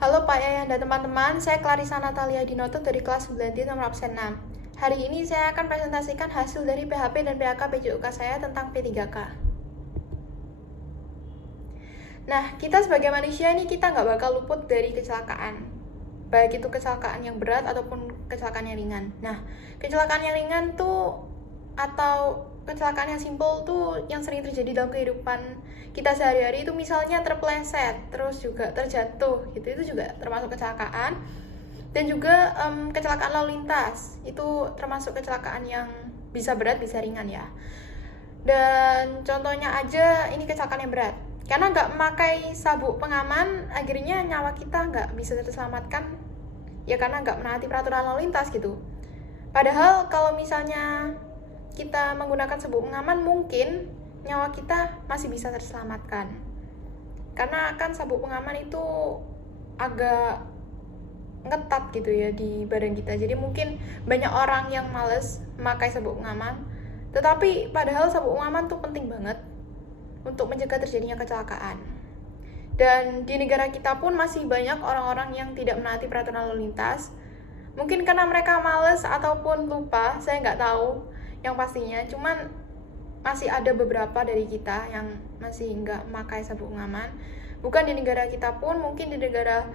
Halo Pak Yayan dan teman-teman, saya Clarissa Natalia Dinoto dari kelas 9D nomor absen 6. Hari ini saya akan presentasikan hasil dari PHP dan PHK PJOK saya tentang P3K. Nah, kita sebagai manusia ini kita nggak bakal luput dari kecelakaan. Baik itu kecelakaan yang berat ataupun kecelakaan yang ringan. Nah, kecelakaan yang ringan tuh atau kecelakaan yang simpel tuh yang sering terjadi dalam kehidupan kita sehari-hari itu misalnya terpleset, terus juga terjatuh gitu, itu juga termasuk kecelakaan. Dan juga kecelakaan lalu lintas, itu termasuk kecelakaan yang bisa berat, bisa ringan ya. Dan contohnya aja ini kecelakaan yang berat. Karena nggak memakai sabuk pengaman, akhirnya nyawa kita nggak bisa terselamatkan. Ya karena nggak menaati peraturan lalu lintas gitu. Padahal kalau misalnya kita menggunakan sabuk pengaman, mungkin nyawa kita masih bisa terselamatkan. Karena kan sabuk pengaman itu agak ngetat gitu ya di badan kita. Jadi mungkin banyak orang yang males memakai sabuk pengaman. Tetapi padahal sabuk pengaman tuh penting banget untuk mencegah terjadinya kecelakaan. Dan di negara kita pun masih banyak orang-orang yang tidak menaati peraturan lalu lintas. Mungkin karena mereka males ataupun lupa, saya nggak tahu yang pastinya. Cuman masih ada beberapa dari kita yang masih nggak memakai sabuk pengaman. Bukan di negara kita pun, mungkin di negara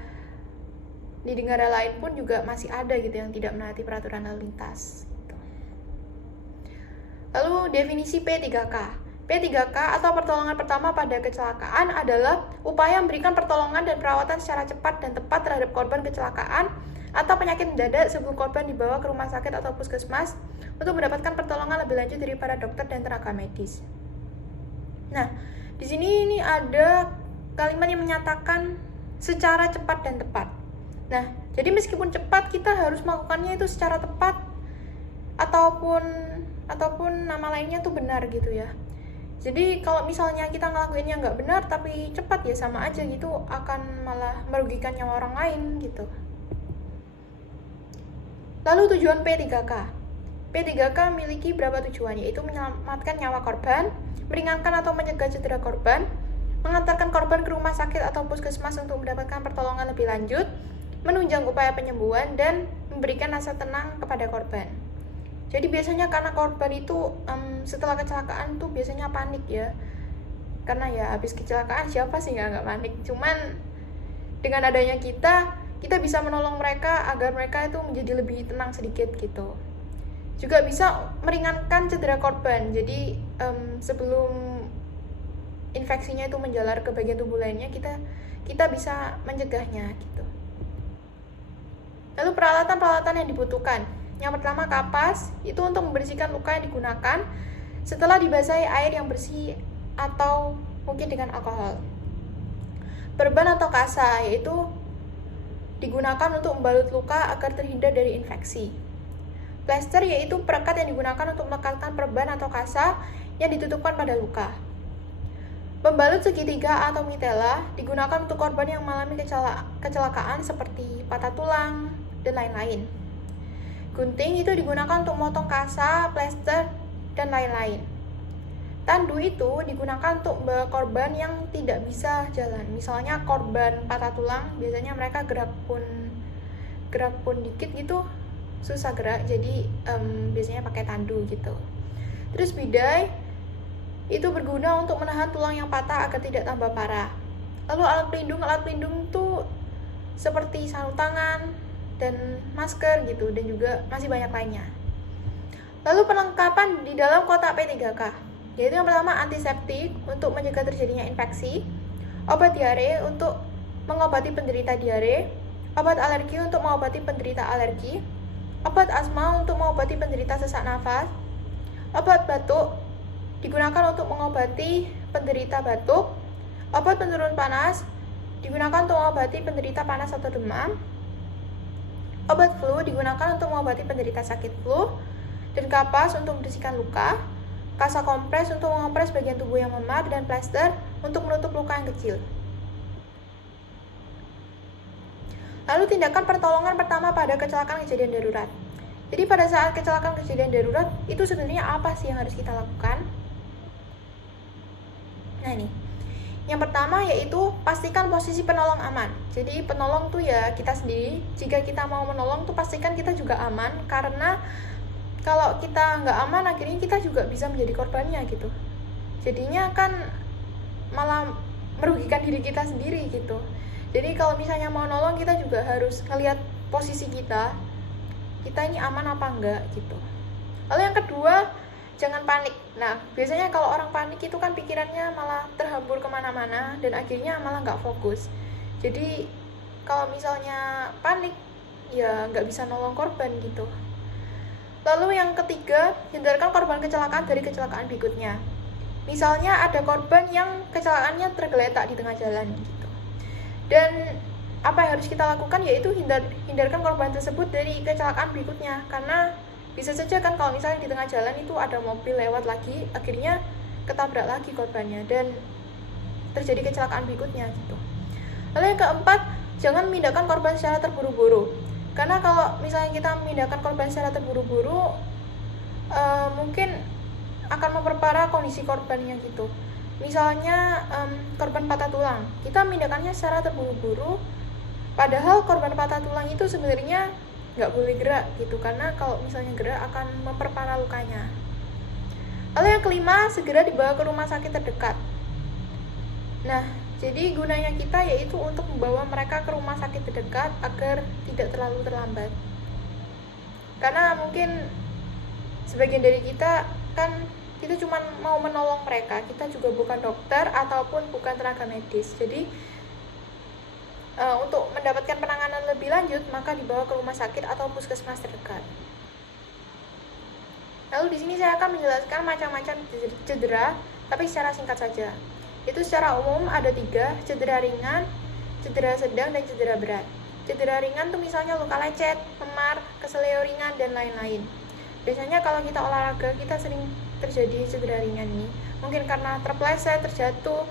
lain pun juga masih ada gitu yang tidak menaati peraturan lalu lintas. Lalu definisi P3K. P3K atau pertolongan pertama pada kecelakaan adalah upaya memberikan pertolongan dan perawatan secara cepat dan tepat terhadap korban kecelakaan atau penyakit mendadak sebelum korban dibawa ke rumah sakit atau puskesmas untuk mendapatkan pertolongan lebih lanjut dari para dokter dan tenaga medis. Nah, di sini ini ada kalimat yang menyatakan secara cepat dan tepat. Nah, jadi meskipun cepat, kita harus melakukannya itu secara tepat ataupun nama lainnya tuh benar gitu ya. Jadi kalau misalnya kita ngelakuinnya nggak benar tapi cepat, ya sama aja gitu, akan malah merugikan nyawa orang lain gitu. Lalu tujuan P3K. P3K memiliki beberapa tujuan, yaitu menyelamatkan nyawa korban, meringankan atau mencegah cedera korban, mengantarkan korban ke rumah sakit atau puskesmas untuk mendapatkan pertolongan lebih lanjut, menunjang upaya penyembuhan, dan memberikan rasa tenang kepada korban. Jadi biasanya karena korban itu setelah kecelakaan tuh biasanya panik ya. Karena ya habis kecelakaan siapa sih nggak panik. Cuman dengan adanya kita bisa menolong mereka agar mereka itu menjadi lebih tenang sedikit gitu. Juga bisa meringankan cedera korban. Jadi sebelum infeksinya itu menjalar ke bagian tubuh lainnya, kita bisa mencegahnya gitu. Lalu peralatan-peralatan yang dibutuhkan. Yang pertama kapas, itu untuk membersihkan luka yang digunakan setelah dibasahi air yang bersih atau mungkin dengan alkohol. Perban atau kasa, yaitu digunakan untuk membalut luka agar terhindar dari infeksi. Plester, yaitu perekat yang digunakan untuk melekatkan perban atau kasa yang ditutupkan pada luka. Pembalut segitiga atau mitela digunakan untuk korban yang mengalami kecelakaan seperti patah tulang dan lain-lain. Gunting itu digunakan untuk memotong kasa, plester, dan lain-lain. Tandu itu digunakan untuk membawa korban yang tidak bisa jalan. Misalnya korban patah tulang, biasanya mereka gerak pun dikit gitu susah gerak, jadi biasanya pakai tandu gitu. Terus bidai itu berguna untuk menahan tulang yang patah agar tidak tambah parah. Lalu alat pelindung tuh seperti sarung tangan dan masker gitu, dan juga masih banyak lainnya. Lalu perlengkapan di dalam kotak P3K, yaitu yang pertama antiseptik untuk mencegah terjadinya infeksi, obat diare untuk mengobati penderita diare, obat alergi untuk mengobati penderita alergi, obat asma untuk mengobati penderita sesak nafas, obat batuk digunakan untuk mengobati penderita batuk, obat penurun panas digunakan untuk mengobati penderita panas atau demam, obat flu digunakan untuk mengobati penderita sakit flu, dan kapas untuk membersihkan luka, kasa kompres untuk mengompres bagian tubuh yang memar, dan plester untuk menutup luka yang kecil. Lalu tindakan pertolongan pertama pada kecelakaan kejadian darurat. Jadi pada saat kecelakaan kejadian darurat itu sebenarnya apa sih yang harus kita lakukan? Nah ini, Yang pertama yaitu pastikan posisi penolong aman. Jadi penolong tuh ya kita sendiri. Jika kita mau menolong tuh pastikan kita juga aman, karena kalau kita nggak aman akhirnya kita juga bisa menjadi korbannya gitu. Jadinya kan malah merugikan diri kita sendiri gitu. Jadi kalau misalnya mau nolong kita juga harus ngelihat posisi kita ini aman apa enggak gitu. Lalu yang kedua, jangan panik. Nah, biasanya kalau orang panik itu kan pikirannya malah terhambur kemana-mana dan akhirnya malah nggak fokus. Jadi kalau misalnya panik, ya nggak bisa nolong korban gitu. Lalu yang ketiga, hindarkan korban kecelakaan dari kecelakaan berikutnya. Misalnya ada korban yang kecelakaannya tergeletak di tengah jalan gitu. Dan apa yang harus kita lakukan yaitu hindarkan korban tersebut dari kecelakaan berikutnya, karena bisa saja kan kalau misalnya di tengah jalan itu ada mobil lewat lagi, akhirnya ketabrak lagi korbannya dan terjadi kecelakaan berikutnya gitu. Lalu yang keempat, jangan memindahkan korban secara terburu-buru, karena kalau misalnya kita memindahkan korban secara terburu-buru mungkin akan memperparah kondisi korbannya gitu. Misalnya korban patah tulang, kita memindahkannya secara terburu-buru, padahal korban patah tulang itu sebenarnya nggak boleh gerak gitu, karena kalau misalnya gerak akan memperparah lukanya. Lalu yang kelima, segera dibawa ke rumah sakit terdekat. Nah, jadi gunanya kita yaitu untuk membawa mereka ke rumah sakit terdekat agar tidak terlalu terlambat. Karena mungkin sebagian dari kita kan kita cuma mau menolong mereka, kita juga bukan dokter ataupun bukan tenaga medis. Jadi untuk mendapatkan penanganan lebih lanjut maka dibawa ke rumah sakit atau puskesmas terdekat. Lalu di sini saya akan menjelaskan macam-macam cedera, tapi secara singkat saja. Itu secara umum ada 3, cedera ringan, cedera sedang, dan cedera berat. Cedera ringan tuh misalnya luka lecet, memar, keseleo ringan, dan lain-lain. Biasanya kalau kita olahraga kita sering terjadi cedera ringan nih. Mungkin karena terpleset, terjatuh,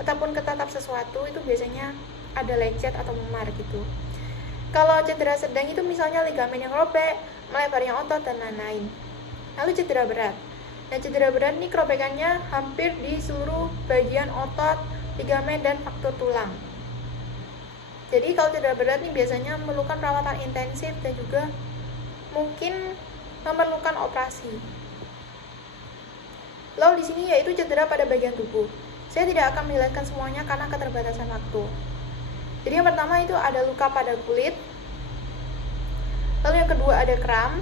ataupun ketatap sesuatu, itu biasanya ada lecet atau memar gitu. Kalau cedera sedang itu misalnya ligamen yang robek, melebarnya otot, dan lain-lain. Lalu cedera berat. Nah, cedera berat ini kerobekannya hampir di seluruh bagian otot, ligamen, dan faktor tulang. Jadi kalau cedera berat ini biasanya memerlukan perawatan intensif dan juga mungkin memerlukan operasi. Lalu di sini yaitu cedera pada bagian tubuh. Saya tidak akan menjelaskan semuanya karena keterbatasan waktu. Jadi yang pertama itu ada luka pada kulit. Lalu yang kedua ada kram.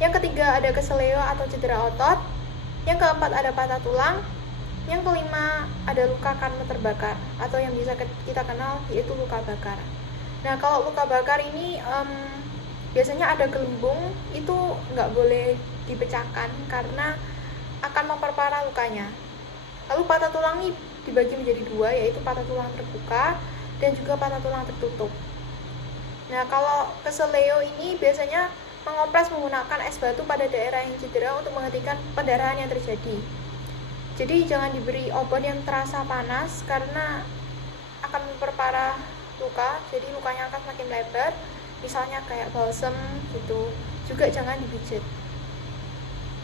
Yang ketiga ada keseleo atau cedera otot. Yang keempat ada patah tulang. Yang kelima ada luka karena terbakar atau yang bisa kita kenal yaitu luka bakar. Nah, kalau luka bakar ini biasanya ada gelembung, itu nggak boleh dipecahkan karena akan memperparah lukanya. Lalu patah tulang ini dibagi menjadi 2, yaitu patah tulang terbuka dan juga patah tulang tertutup. Nah, kalau keseleo ini biasanya mengopres menggunakan es batu pada daerah yang cedera untuk menghentikan pendarahan yang terjadi. Jadi jangan diberi obat yang terasa panas karena akan memperparah luka, jadi lukanya akan semakin lebar. Misalnya kayak balsem gitu, juga jangan dipijit.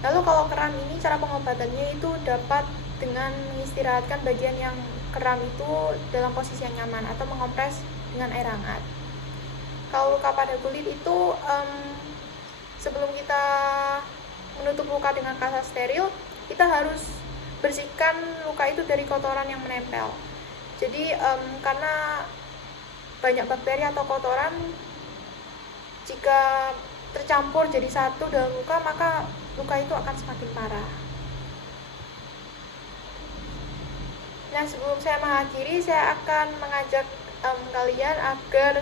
Lalu kalau kram ini cara pengobatannya itu dapat dengan mengistirahatkan bagian yang kram itu dalam posisi yang nyaman atau mengompres dengan air hangat. Kalau luka pada kulit itu sebelum kita menutup luka dengan kasa steril, kita harus bersihkan luka itu dari kotoran yang menempel. Jadi karena banyak bakteri atau kotoran, jika tercampur jadi satu dalam luka, maka luka itu akan semakin parah. Nah, sebelum saya mengakhiri, saya akan mengajak kalian agar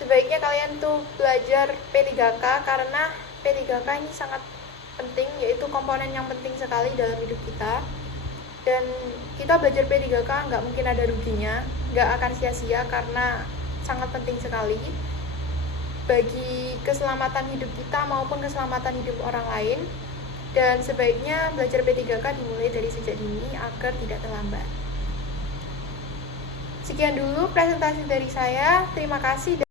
sebaiknya kalian tuh belajar P3K, karena P3K ini sangat penting, yaitu komponen yang penting sekali dalam hidup kita. Dan kita belajar P3K nggak mungkin ada ruginya, nggak akan sia-sia karena sangat penting sekali bagi keselamatan hidup kita maupun keselamatan hidup orang lain. Dan sebaiknya belajar P3K dimulai dari sejak dini agar tidak terlambat. Sekian dulu presentasi dari saya. Terima kasih.